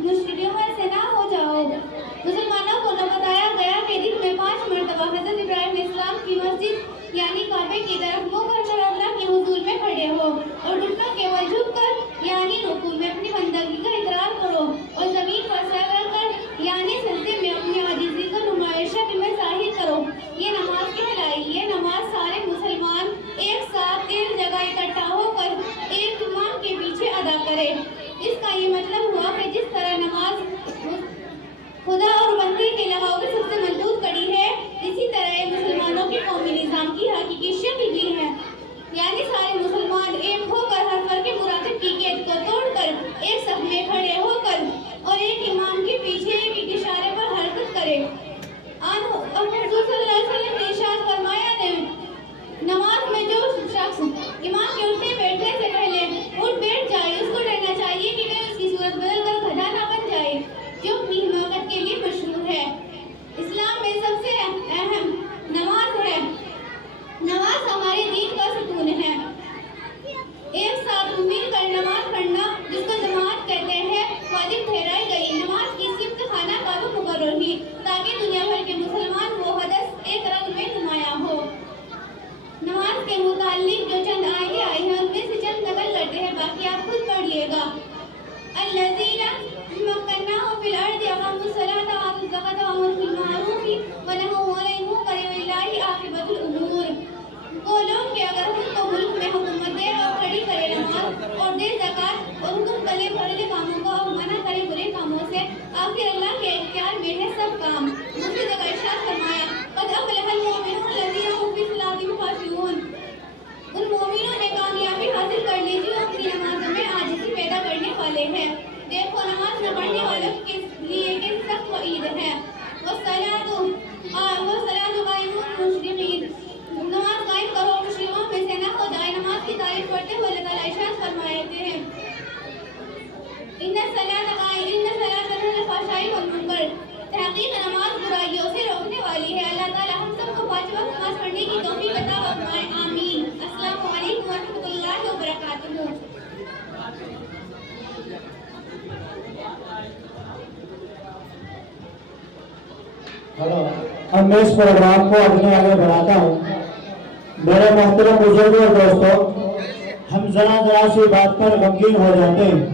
मुश्किलों से ना हो जाओ। मुसलमानों को न बताया गया कि दिन में 5 मरतबा हज़रत इब्राहिम इस्लाम की मस्जिद यानी काबे की तरफ मुँह कर अल्लाह के हुजूर में खड़े हो और घुटनों केवल झुककर यानी रुकू में अपनी बंदगी का इकरार करो और जमीन पर सर रखकर यानी सजदे में अपनी आजिज़ी को नुमाइशा में ज़ाहिर करो। ये नमाज कहलाई। ये नमाज सारे मुसलमान एक साथ एक जगह इकट्ठा होकर एक इमाम के पीछे अदा करे। इसका ये मतलब हुआ कि जिस तरह नमाज खुदा और बंदे के लगाव की सबसे मजबूत कड़ी है, इसी तरह ये मुसलमानों के कौमी निज़ाम की हकीकी शक्ल भी है। यानी सारे मुसलमान एक होकर हर फर्क के मुरातिब की कैद को तोड़कर एक सफ में खड़े होकर और एक इमाम के पीछे एक इशारे पर हरकत करे। हुज़ूर सल्लल्लाहु अलैहि वसल्लम ने इरशाद फरमाया ने नमाज में जो शख्स इमाम के उठने बैठने से पहले उठ बैठ जाए, उसको डरना चाहिए कि वह उसकी सूरत बदल कर गधा ना बन जाए, जो अपनी हिमाकत के लिए मशहूर है। इस्लाम में सबसे अहम नमाज है। नमाज हमारे दीन का सुकून है। एक साथ मिलकर नमाज पढ़ना, जिसको जमात कहते हैं, वाजिब ठहराई गई। नमाज की सिमत खाना का वो मुकर्रर ही, ताकि दुनिया भर के मुसलमान वो हदस एक रंग में नुमाया हो। नमाज के मुताल्लिक जो चंद आयतें आई हैं, उनमें से चंद नकल करते हैं, बाकी आप खुद पढ़िएगा। अल्लज़ीना मक्कन्नाहुम फिल अर्दि अक़ामुस्सलाता व आतुज़ ज़काता व अमरू बिल मारूफ़ व नहू अनिल मुनकर वलिल्लाहि आक़िबतुल उमूर। वो लोग कि अगर उनको मुल्क में हुकूमत दे और खड़ी करे नमाज और दे ज़कात और हुक्म करे भले कामों को और मना करे बुरे कामों से, आखिर अल्लाह के इख्तियार में है सब काम। दूसरी जगह इरशाद फरमाया क़द अफ़लहल मुमिनून लज़ीना हुम फ़ी सलातिहिम ख़ाशिऊन। उन मोमिनों ने कामयाबी हासिल कर ली जो अपनी नमाज़ों में आजिज़ी पैदा करने वाले हैं। देखो नमाज न पढ़ने वालों के लिए किस सख्त वईद है। वस्सलातु काइमुन मुश्रिकीन। नमाज कायम करो, मुश्रिकों में से न हो जाए। नमाज की तारीफ करते हुए अल्लाह ताला इरशाद फरमाते हैं इन्ना सलात तन्हा अनिल फ़हशाई वल मुनकर। तहक़ीक़ नमाज बुराइयों से रोकने वाली है। अल्लाह ताला हम सबको 5 वक्त नमाज पढ़ने की तौफ़ीक़ अता फरमाए। आमीन। अस्सलामु अलैकुम व रहमतुल्लाहि व बरकातुहू। हेलो, अब मैं इस प्रोग्राम को अपने आगे बढ़ाता हूँ। मेरे मोहतरम बुजुर्गों और दोस्तों, हम जरा सी बात पर गमगीन हो जाते हैं।